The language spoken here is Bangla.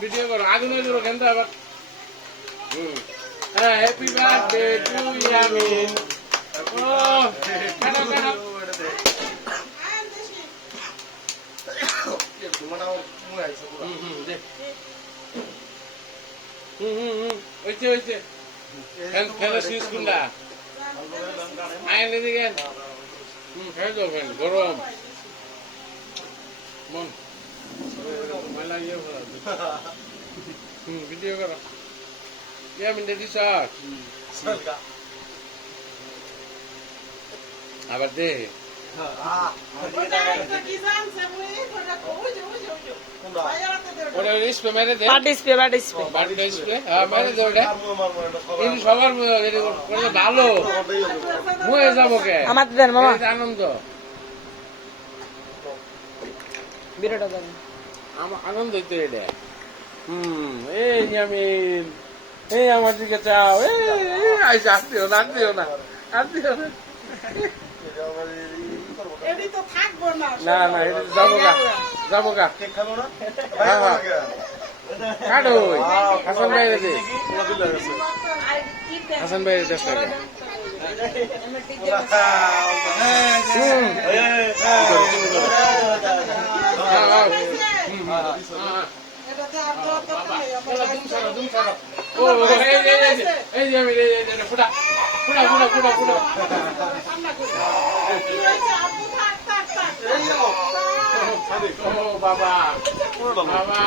ভিডিও করো আগুন হয়ে যাবো কেন আবার হ্যাঁ হ্যাপি বার্থডে টু ইয়ামিন ও কেন কেন হয়েছে হয়েছে খেলা শেষ কোনটা আইন এদিকে খেয়ে যাও ফ্যান গরম মন মেলা ইয়ে ভিডিও করো ইয়ামিন রেডি স্যার আবার দে ওটা ডিসপ্লে মেরে দে ডিসপ্লে বাড়ি ডিসপ্লে হ্যাঁ মেরে দে ওটা কিন্তু সবার করলে ভালো হয়ে যাবো কে আমার দেন মামা আনন্দ ভিডিওটা দেন আমার আনন্দ তো এটা এই ইয়ামিন এই আমার দিকে চাও এই আইসা আসতেও না আসতেও না আসতেও না না না এটা যাবো গা যাবো গা হ্যাঁ হ্যাঁ কাটো হাসান ভাইরে দে হাসান ভাইরে দেশ লাগে এই যে আমি ফুটা ফুটা ফুটা ফুটা ফুটা ও বাবা বাবা